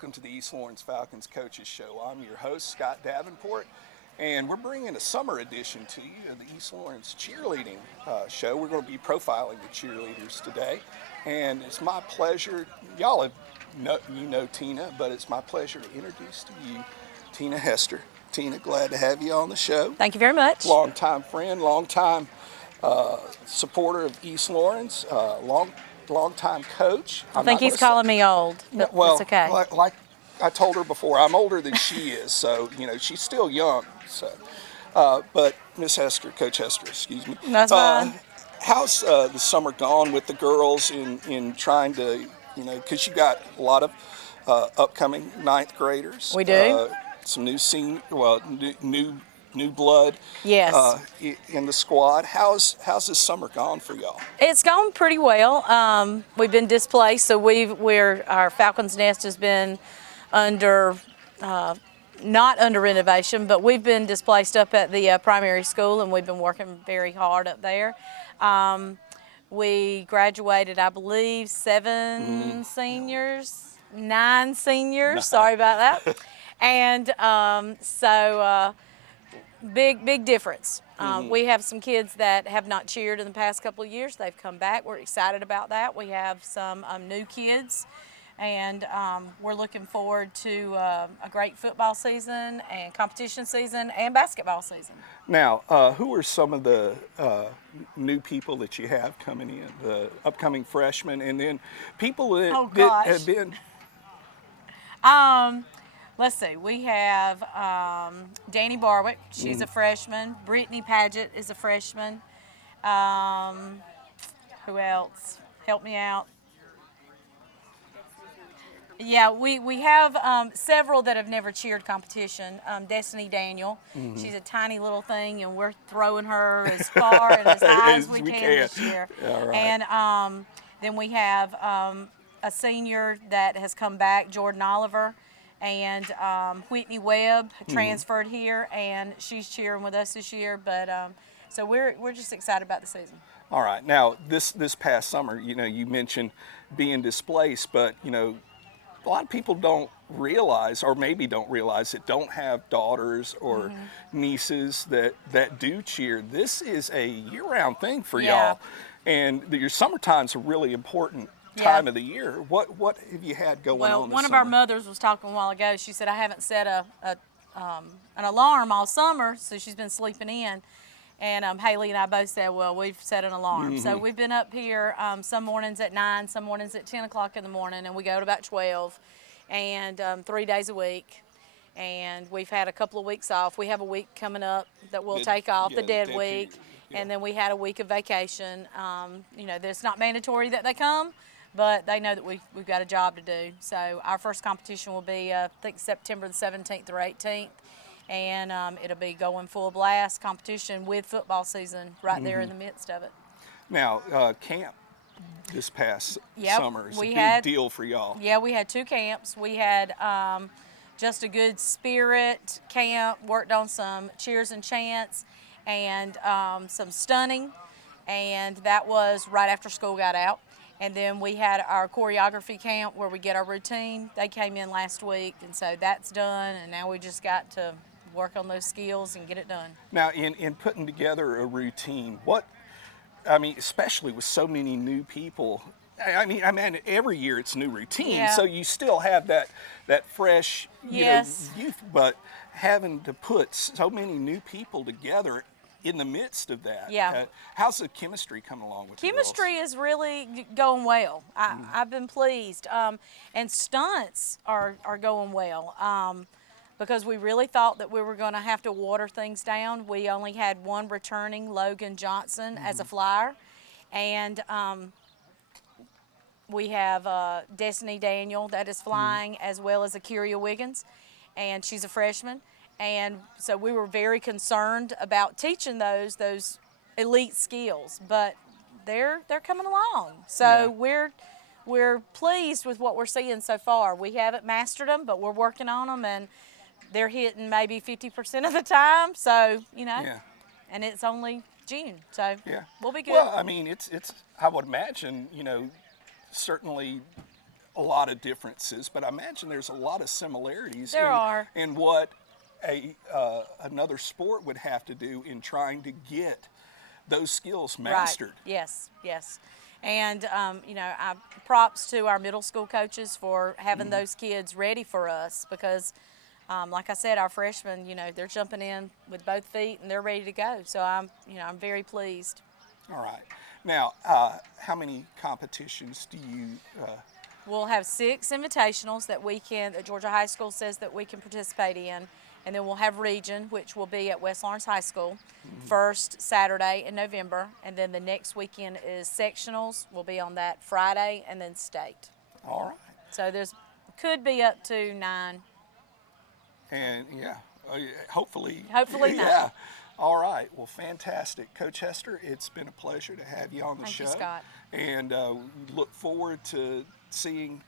welcome to the East Lawrence Falcons Coaches Show. I'm your host, Scott Davenport, and we're bringing a summer edition to you of the East Lawrence Cheerleading Show. We're going to be profiling the cheerleaders today, and it's my pleasure, y'all know Tina, but it's my pleasure to introduce to you Tina Hester. Tina, glad to have you on the show. Thank you very much. Long-time friend, long-time supporter of East Lawrence, long-time coach. I think he's calling me old, but well, it's okay. Like I told her before, I'm older than she is, so, you know, she's still young. So, but Miss Hester, Coach Hester, excuse me. That's fine. How's the summer gone with the girls in trying to, you know, because you got a lot of upcoming ninth graders. We do. Some new blood. Yes. In the squad. How's this summer gone for y'all? It's gone pretty well. We've been displaced, so our Falcons Nest has been under, not under renovation, but we've been displaced up at the primary school, and we've been working very hard up there. We graduated, I believe, 7 seniors, 9 seniors. Sorry about that. And big difference. We have some kids that have not cheered in the past couple of years. They've come back. We're excited about that. We have some new kids, and we're looking forward to a great football season and competition season and basketball season. Now, who are some of the new people that you have coming in, the upcoming freshmen, and then people that have been? Let's see, we have Danny Barwick, she's a freshman. Brittany Paget is a freshman. Who else? Help me out. Yeah, we have several that have never cheered competition. Destiny Daniel, she's a tiny little thing, and we're throwing her as far and as high as we can this year. All right. And then we have a senior that has come back, Jordan Oliver. And Whitney Webb transferred here, and she's cheering with us this year. But so we're just excited about the season. All right. Now this past summer, you know, you mentioned being displaced, but you know, a lot of people don't realize, or maybe don't realize, that don't have daughters or nieces that do cheer. This is a year-round thing for y'all, and your summertime's a really important time of the year. What have you had going on this one of summer? our mothers was talking a while ago. She said, I haven't set an alarm all summer, so she's been sleeping in. And Haley and I both said, well, we've set an alarm. So we've been up here some mornings at 9, some mornings at 10 o'clock in the morning, and we go to about 12, and 3 days a week. And we've had a couple of weeks off. We have a week coming up that we'll take off, the dead week. And then we had a week of vacation. You know, it's not mandatory that they come, but they know that we've got a job to do. So our first competition will be, I think, September the 17th or 18th. And it'll be going full blast competition with football season right there in the midst of it. Now, camp this past summer is a big deal for y'all. Yeah, we had 2 camps. We had just a good spirit camp, worked on some cheers and chants and some stunning. And that was right after school got out. And then we had our choreography camp where we get our routine. They came in last week, and so that's done, and now we just got to work on those skills and get it done. Now, in putting together a routine, especially with so many new people, I mean, every year it's new routine, so you still have that fresh, you know, youth, but having to put so many new people together in the midst of that, how's the chemistry coming along with Chemistry is really going well. I've been pleased. And stunts are going well because we really thought that we were going to have to water things down. We only had one returning, Logan Johnson, as a flyer. And we have Destiny Daniel that is flying, as well as Akiria Wiggins, and she's a freshman. And so we were very concerned about teaching those elite skills, but they're coming along. So we're pleased with what we're seeing so far. We haven't mastered them, but we're working on them, and they're hitting maybe 50% of the time. So, you know, and it's only June, so we'll be good. Well, I mean, it's I would imagine, you know, certainly a lot of differences, but I imagine there's a lot of similarities There are. in what another sport would have to do in trying to get those skills mastered. Right. Yes, yes. And, you know, props to our middle school coaches for having those kids ready for us because, like I said, our freshmen, you know, they're jumping in with both feet and they're ready to go. So I'm very pleased. All right. Now, how many competitions do you? We'll have 6 invitationals that Georgia High School says that we can participate in. And then we'll have region, which will be at West Lawrence High School, first Saturday in November. And then the next weekend is sectionals. We'll be on that Friday, and then state. All right. So could be up to 9. And yeah, hopefully. Hopefully 9. Yeah. All right. Well, fantastic. Coach Hester, it's been a pleasure to have you on the show. Thank you, Scott. And look forward to seeing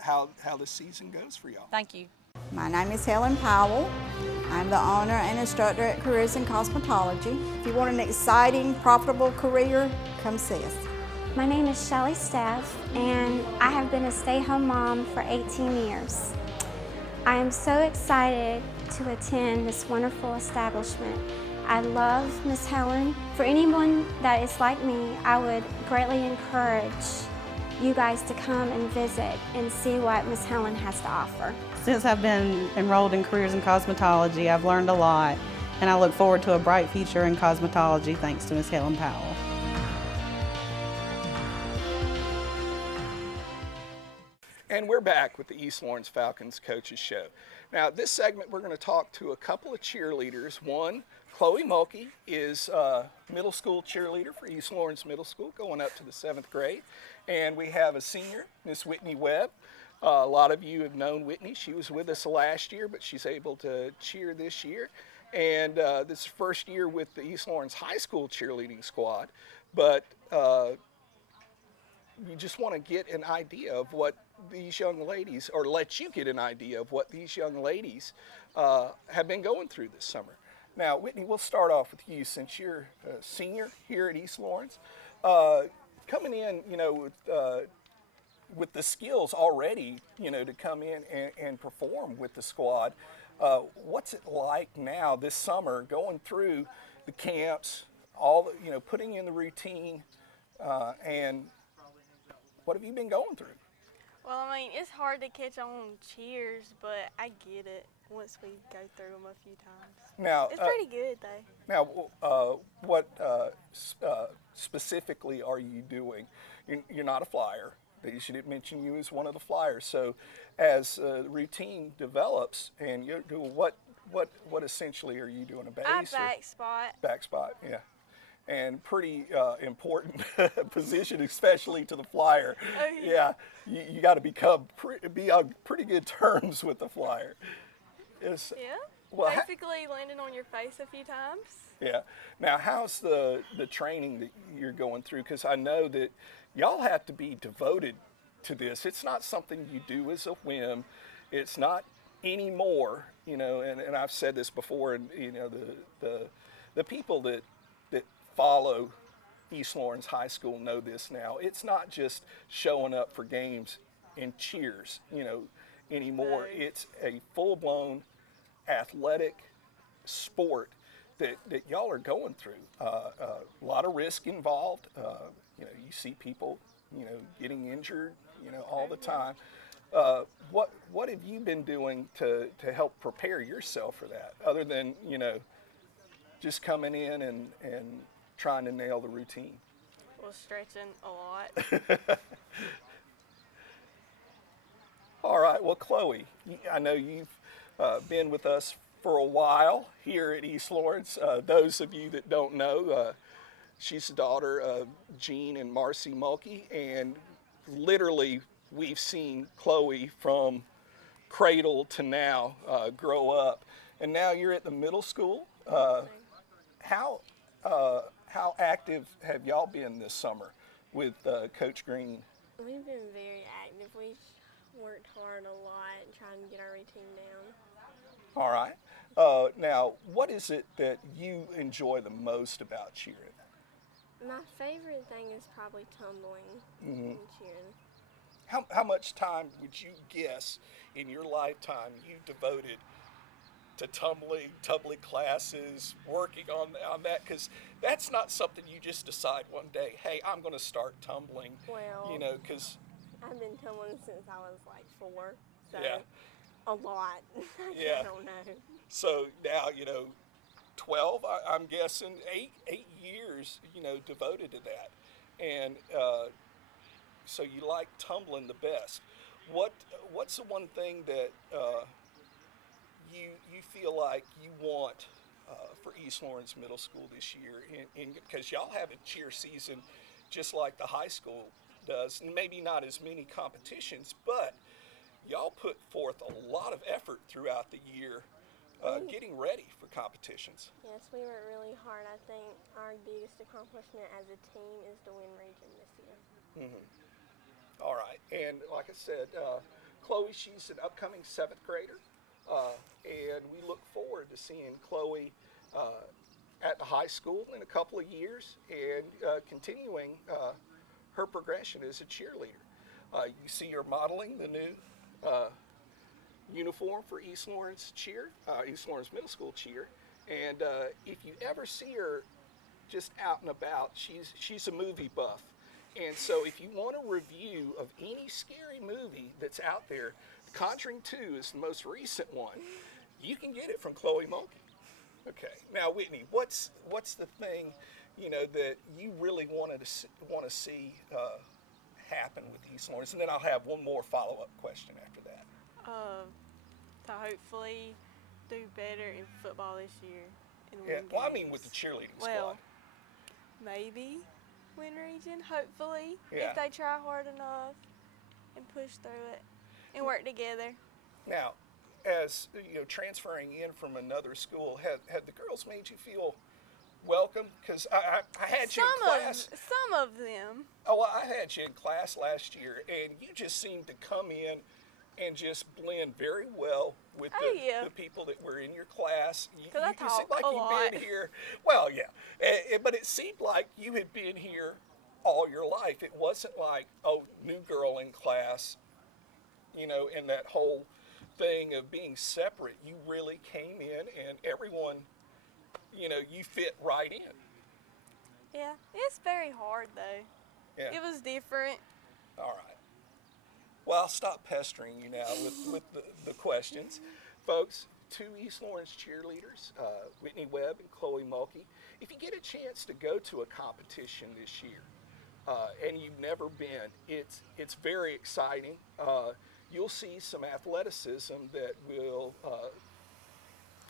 how the season goes for y'all. Thank you. My name is Helen Powell. I'm the owner and instructor at Careers in Cosmetology. If you want an exciting, profitable career, come see us. My name is Shelly Staff, and I have been a stay-home mom for 18 years. I am so excited to attend this wonderful establishment. I love Miss Helen. For anyone that is like me, I would greatly encourage you guys to come and visit and see what Miss Helen has to offer. Since I've been enrolled in Careers in Cosmetology, I've learned a lot, and I look forward to a bright future in cosmetology thanks to Ms. Helen Powell. And we're back with the East Lawrence Falcons Coaches Show. Now, this segment, we're going to talk to a couple of cheerleaders. One, Chloe Mulkey is a middle school cheerleader for East Lawrence Middle School, going up to the 7th grade. And we have a senior, Miss Whitney Webb. A lot of you have known Whitney. She was with us last year, but she's able to cheer this year. And this is first year with the East Lawrence High School cheerleading squad. But you just want to get an idea of what these young ladies, or let you get an idea of what these young ladies have been going through this summer. Now, Whitney, we'll start off with you since you're a senior here at East Lawrence. Coming in, you know, with the skills already, you know, to come in and perform with the squad, what's it like now this summer going through the camps, you know, putting in the routine, and what have you been going through? Well, I mean, it's hard to catch on cheers, but I get it once we go through them a few times. Now, it's pretty good, though. Now, what specifically are you doing? You're not a flyer. They should mention you as one of the flyers. So, as routine develops, and you're doing what essentially are you doing? A base? I back spot. Back spot, yeah. And pretty important position, especially to the flyer. Oh, yeah. You got to be on pretty good terms with the flyer. Yeah. Well, basically landing on your face a few times. Yeah. Now, how's the training that you're going through? Because I know that y'all have to be devoted to this. It's not something you do as a whim. It's not anymore, you know, and I've said this before, and, you know, the people that follow East Lawrence High School know this now. It's not just showing up for games and cheers, you know, anymore. No. It's a full-blown athletic sport that y'all are going through. A lot of risk involved. You know, you see people, you know, getting injured, you know, all the time. What have you been doing to help prepare yourself for that, other than, you know, just coming in and trying to nail the routine? Well, stretching a lot. All right. Well, Chloe, I know you've been with us for a while here at East Lawrence. Those of you that don't know, she's the daughter of Gene and Marcy Mulkey, and literally we've seen Chloe from cradle to now grow up. And now you're at the middle school. How active have y'all been this summer with Coach Green? We've been very active. We've worked hard a lot trying to get our routine down. All right. Now, what is it that you enjoy the most about cheering? My favorite thing is probably tumbling and cheering. how much time would you guess in your lifetime you devoted to tumbling classes, working on that? Because that's not something you just decide one day, hey, I'm going to start tumbling. Well, You know, because I've been tumbling since I was like 4, so yeah, a lot. yeah. I don't know. So now 12. I'm guessing eight years. Devoted to that, and so you like tumbling the best. What's the one thing that you feel like you want for East Lawrence Middle School this year? Because y'all have a cheer season just like the high school does, and maybe not as many competitions, but y'all put forth a lot of effort throughout the year getting ready for competitions. Yes, we worked really hard. I think our biggest accomplishment as a team is to win region this year. All right, and like I said, Chloe, she's an upcoming 7th grader, and we look forward to seeing Chloe at the high school in a couple of years and continuing her progression as a cheerleader. You see her modeling the new uniform for East Lawrence cheer, East Lawrence Middle School cheer, and if you ever see her just out and about, she's a movie buff. And so if you want a review of any scary movie that's out there, Conjuring 2 is the most recent one. You can get it from Chloe Mulkey. Okay. Now, Whitney, what's the thing, that you really want to see happen with East Lawrence? And then I'll have one more follow-up question after that. To hopefully do better in football this year. And Yeah. win Well, I games. mean with the cheerleading Well, squad. maybe win region, hopefully, Yeah. if they try hard enough and push through it and work together. Now, as transferring in from another school, had the girls made you feel welcome? Because I had you in class. Some of them. Oh, well, I had you in class last year, and you just seemed to come in and just blend very well with the people that were in your class. Because I you talk seemed like a you've lot. been here. Well, yeah, but it seemed like you had been here all your life. It wasn't like, oh, new girl in class, and that whole thing of being separate. You really came in, and everyone, you fit right in. Yeah, it's very hard though. Yeah. It was different. All right. Well, I'll stop pestering you now with the questions. Folks, 2 East Lawrence cheerleaders, Whitney Webb and Chloe Mulkey. If you get a chance to go to a competition this year, and you've never been, it's very exciting. You'll see some athleticism that will,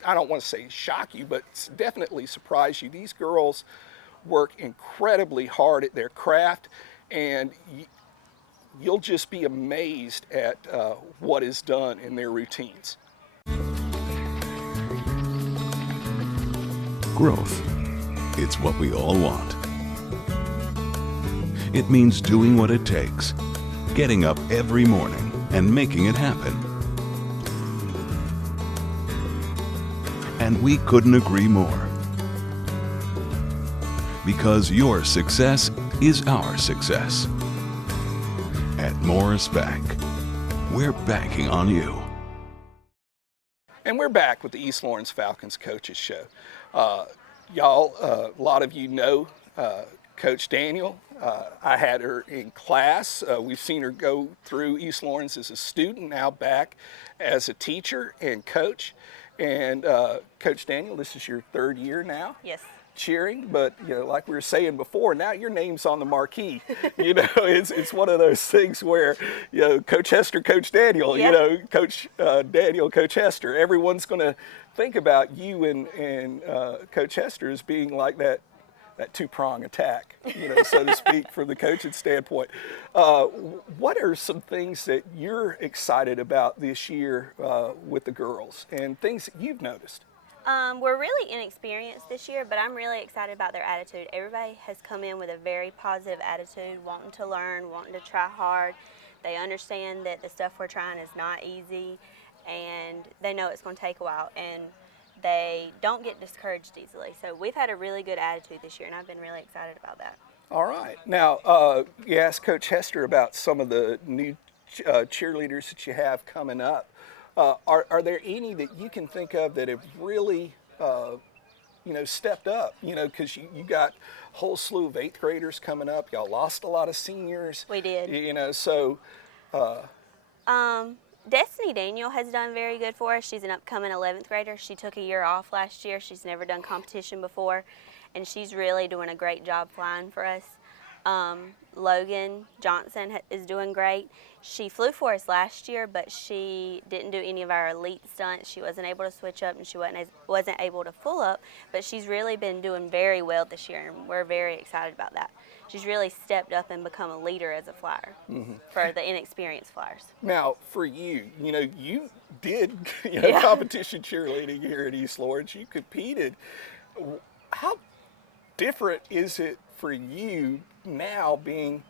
I don't want to say shock you, but definitely surprise you. These girls work incredibly hard at their craft, and you'll just be amazed at what is done in their routines. Growth. It's what we all want. It means doing what it takes, getting up every morning and making it happen. And we couldn't agree more. Because your success is our success. At Morris Bank, we're banking on you. And we're back with the East Lawrence Falcons Coaches Show. Y'all, a lot of you know Coach Daniel. I had her in class. We've seen her go through East Lawrence as a student, now back as a teacher and coach. And Coach Daniel, this is your 3rd year now. Yes. Cheering, but like we were saying before, now your name's on the marquee. It's one of those things where Coach Hester, Coach Daniel, Coach Daniel, Coach Hester. Everyone's going to think about you and Coach Hester as being like that 2-prong attack, so to speak, from the coaching standpoint. What are some things that you're excited about this year with the girls and things that you've noticed? We're really inexperienced this year, but I'm really excited about their attitude. Everybody has come in with a very positive attitude, wanting to learn, wanting to try hard. They understand that the stuff we're trying is not easy, and they know it's going to take a while, and they don't get discouraged easily. So we've had a really good attitude this year, and I've been really excited about that. All right. Now, you asked Coach Hester about some of the new cheerleaders that you have coming up, are there any that you can think of that have really stepped up, because you got a whole slew of 8th graders coming up. Y'all lost a lot of seniors. We did. So. Destiny Daniel has done very good for us. She's an upcoming 11th grader. She took a year off last year. She's never done competition before, and she's really doing a great job flying for us. Logan Johnson is doing great. She flew for us last year, but she didn't do any of our elite stunts. She wasn't able to switch up, and she wasn't able to full up, but she's really been doing very well this year, and we're very excited about that. She's really stepped up and become a leader as a flyer for the inexperienced flyers. Now, for you, you did competition cheerleading here at East Lawrence. You competed. How different is it for you now being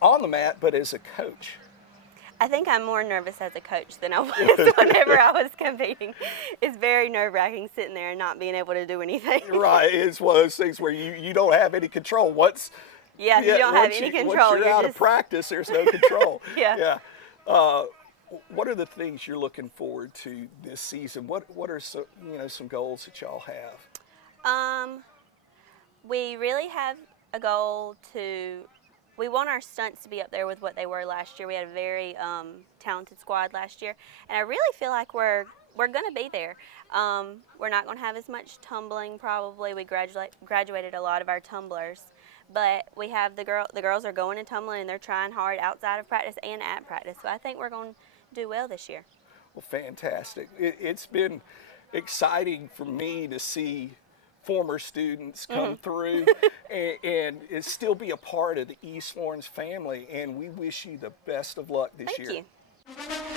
on the mat, but as a coach? I think I'm more nervous as a coach than I was whenever I was competing. It's very nerve-wracking sitting there and not being able to do anything. Right, it's one of those things where you don't have any control. You don't have any control. Once you're out of practice, there's no control. Yeah. What are the things you're looking forward to this season? What are some goals that y'all have? We really have a goal we want our stunts to be up there with what they were last year. We had a very talented squad last year, and I really feel like we're going to be there. We're not going to have as much tumbling probably. We graduated a lot of our tumblers, but we have the girls are going and tumbling, and they're trying hard outside of practice and at practice. So I think we're going to do well this year. Well, fantastic. It's been exciting for me to see former students come through and still be a part of the East Lawrence family, and we wish you the best of luck this year. Thank you.